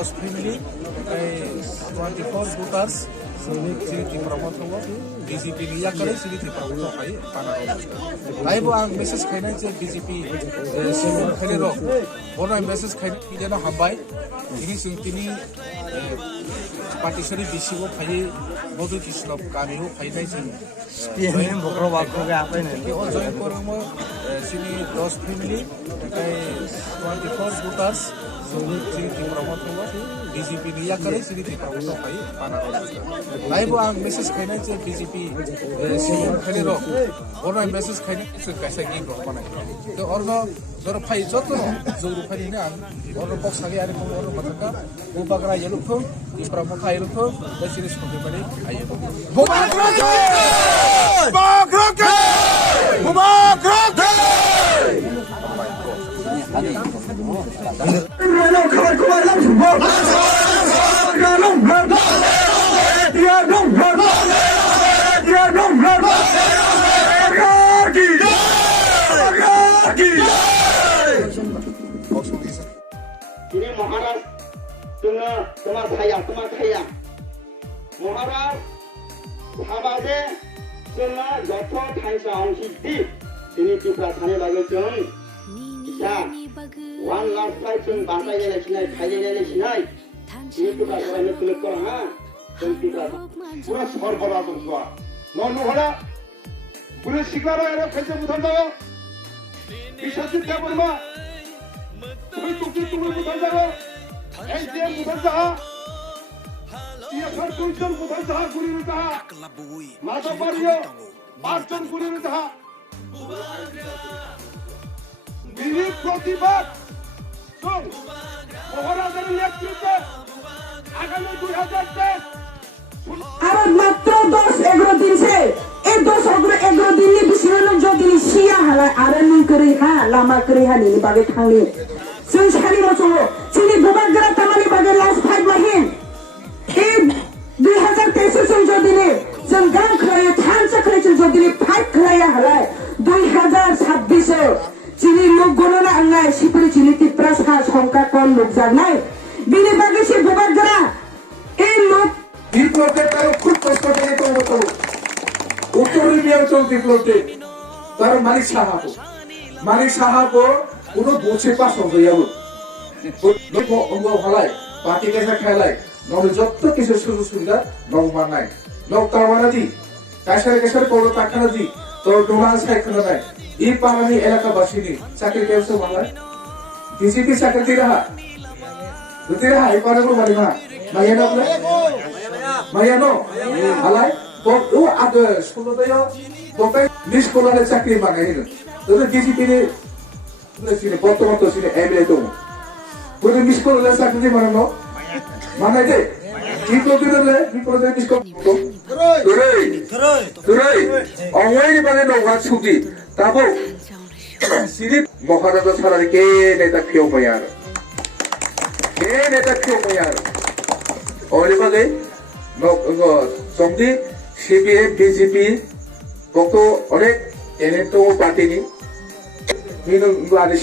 10 family, 24 voters, sini promote ho, BJP liya kare sini promote hai, panaro. Laibo ang message khaina je BJP sini khale ro, ono message khaina kidena hambai, ini sini partisari bisigo khai modu kislop kami ho khai nai sini. PNM bokro bakro ke apa ini? Ki on join kormo sini 10 family, 24 voters, sini promote ho, BJP liya kare sini promote hai, panaro. Laibo ang message khaina je BJP sini khale ro, ono message khaina kaisa gi ro panai. To orno jor phai joto joru phai ni ang orno box age are ko orno mataka upagra yelukho i promote hai yelukho da sini skobe bari ayo. Ini Maharaj তোমার ভাইয়া মহারাজ ভাবাজে जोंना যত थाइसा अंशिति दिनै टिप्रा थाने लागो जों इसा 1 lakh fly जों बासायले सिनाय थाइले सिनाय दिनै टिप्रा सरायनो क्लिक कर हा जों टिप्रा পুরা সর্বনাশ হওয়া ননু হলা পুরো শিকারা এর ফেসে বুঝান দাও বিশ্বজিৎ দেববর্মা তুমি বুঝান দাও এই যে বুঝান দাও ইয়ার দুইজন বুঝান দাও গুরির দাও মাথা পারিও পাঁচজন গুরির দাও দিলীপ প্রতিবাদ শুন মহারাজের নেতৃত্বে আগামী 2023 আর মাত্র 10-11 दिन से ए 10-11 दिन नि बिसिनो जो दिन सिया हाला आरानि करै हा लामा करै हा नि बागे थांनि जों सानि मसो जोंनि गोबाग्रा तामानि बागे लास फाइट माहिन ए 2023 जों जो दिने जों गान खलाय थान चखलाय जों जो दिने फाइट खलाय हाला 2026 जिनि लोक गणना आंनाय सिपरि जिनि तिप्रासा संका कोन लोक जानाय बिनि बागे से गोबाग्रा ए लोक বিপ্লবকে তার খুব কষ্ট করে করবো উত্তরের নিয়ন্ত্রণ বিপ্লবকে তার মালিক সাহাবো কোনো বসে পাশ হয়ে যাবো অঙ্গ ভালায় পার্টি দেখা খেলায় নলে যত কিছু সুযোগ সুবিধা নব মানায় নব তাওয়ানা দি কাশারে পড়ো টাকানা দি তোর ডোমাস খাইখানা নাই এই পারানি এলাকাবাসীনি চাকরি ব্যবসা মানায় বিজেপি চাকরি দিতে রাহা এই পারানো মানে না মাইয়া না Mayano, alay, o ada sekolah tayo, bokay ni sekolah na sakri mana ini. Tapi BJP ni sini, porto sini MLA tu. Boleh ni sekolah na sakri mana no? Mana itu? Jika kita le, ni proses ni sekolah. Turai. Awal ni mana no kat suci. Tapi sini Maharashtra sarari ke neta kyo bayar. Oleh bagai somdi CPM BJP kok to onek ene to party ni minum ada